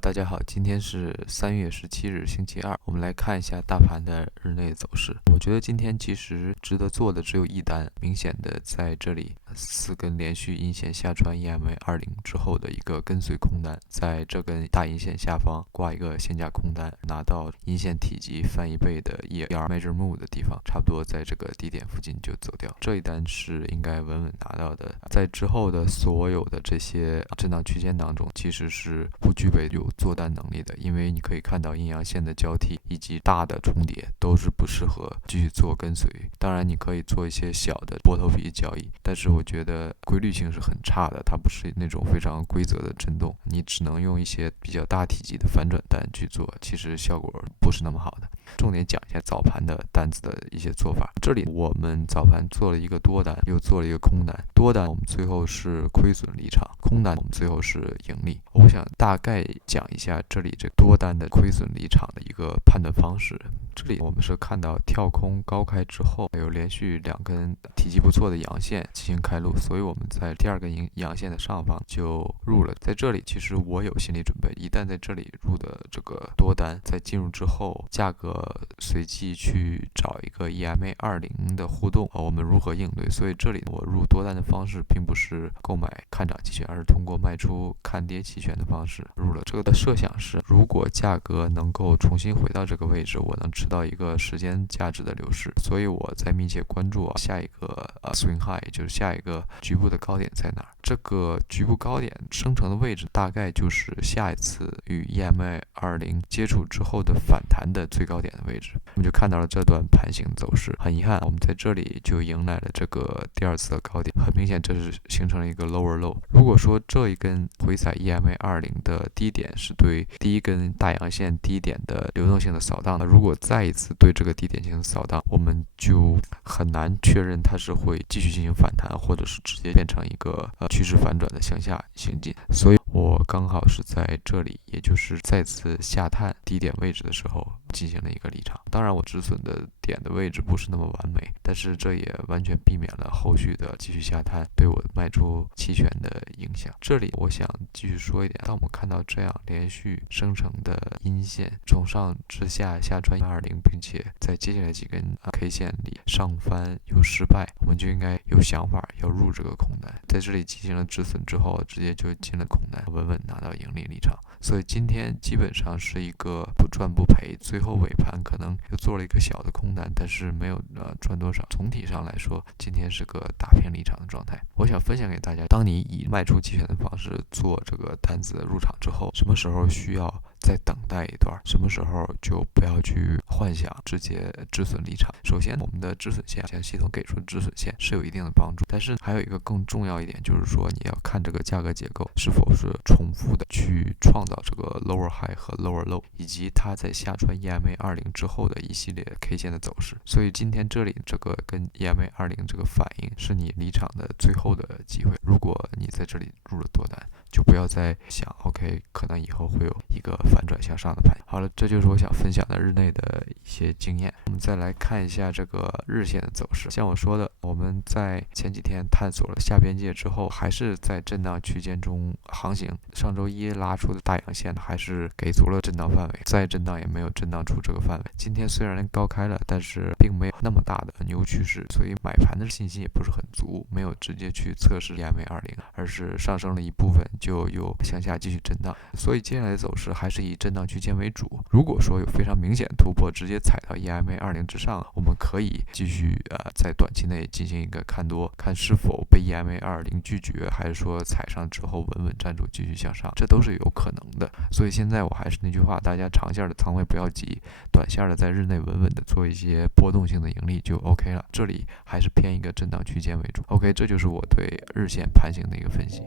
大家好，今天是3月17日，星期二，我们来看一下大盘的日内走势。我觉得今天其实值得做的只有一单，明显的在这里4根连续阴线下穿 EMA20 之后的一个跟随空单，在这根大阴线下方挂一个限价空单，拿到阴线体积翻一倍的 ER Major Move 的地方，差不多在这个低点附近就走掉。这一单是应该稳稳拿到的。在之后的所有的这些震荡区间当中，其实是不具备有做单能力的，因为你可以看到阴阳线的交替以及大的重叠都是不适合继续做跟随。当然你可以做一些小的波头皮交易，但是我觉得规律性是很差的，它不是那种非常规则的震动，你只能用一些比较大体积的反转单去做，其实效果不是那么好的。重点讲一下早盘的单子的一些做法。这里我们早盘做了一个多单，又做了一个空单。多单我们最后是亏损离场，空单我们最后是盈利。我想大概讲一下这里这多单的亏损离场的一个判断方式。这里我们是看到跳空高开之后有连续2根体积不错的阳线进行开路，所以我们在第2根阳线的上方就入了。在这里其实我有心理准备，一旦在这里入的这个多单在进入之后，价格随即去找一个 EMA20 的互动，我们如何应对？所以这里我入多单的方式并不是购买看涨期权，而是通过卖出看跌期权的方式入了。这个的设想是，如果价格能够重新回到这个位置，我能吃到一个时间价值的流失，所以我在密切关注下一个swing high， 也就是下一个局部的高点在哪儿。这个局部高点生成的位置大概就是下一次与 EMA20 接触之后的反弹的最高点的位置。我们就看到了这段盘形走势，很遗憾我们在这里就迎来了这个第2次的高点，很明显这是形成了一个 lower low。如果说这一根回踩 EMA20 的低点是对第1根大阳线低点的流动性的扫荡，如果再一次对这个低点进行扫荡，我们就很难确认它是会继续进行反弹，或者是直接变成一个趋势反转的向下行进。所以我刚好是在这里，也就是再次下探低点位置的时候进行了一个离场。当然我止损的点的位置不是那么完美，但是这也完全避免了后续的继续下探对我卖出期权的影响。这里我想继续说一点，当我们看到这样连续生成的阴线从上至下下穿120，并且在接下来几根K 线里上翻又失败，我们就应该有想法要入这个空单。在这里进行了止损之后，直接就进了空单，稳稳拿到盈利离场。所以今天基本上是一个不赚不赔，最后尾盘可能又做了一个小的空单，但是没有赚多少。总体上来说，今天是个打平离场的状态。我想分享给大家，当你以卖出期权的方式做这个单子入场之后，什么时候需要再等待一段，什么时候就不要去幻想直接止损离场。首先我们的止损线，像系统给出的止损线是有一定的帮助，但是还有一个更重要一点，就是说你要看这个价格结构是否是重复的去创造这个 lower high 和 lower low， 以及它在下穿 EMA20 之后的一系列 K 线的走势。所以今天这里这个跟 EMA20 这个反应是你离场的最后的机会。如果你在这里入了多单，就不要再想 OK 可能以后会有一个反转向上的盘。好了，这就是我想分享的日内的一些经验。我们再来看一下这个日线的走势。像我说的，我们在前几天探索了下边界之后，还是在震荡区间中航行。上周一拉出的大阳线还是给足了震荡范围，再震荡也没有震荡出这个范围。今天虽然高开了，但是并没有那么大的牛趋势，所以买盘的信心也不是很足，没有直接去测试 EMA20， 而是上升了一部分就又向下继续震荡。所以接下来的走势还是以震荡区间为主。如果说有非常明显的突破，直接踩到 EMA20 之上，我们可以继续在短期内进行一个看多，看是否被 EMA20 拒绝，还是说踩上之后稳稳站住继续向上，这都是有可能的。所以现在我还是那句话，大家长线的仓位不要急，短线的在日内稳稳的做一些波动性的盈利就 OK 了。这里还是偏一个震荡区间为主。OK， 这就是我对日线盘形的一个分析。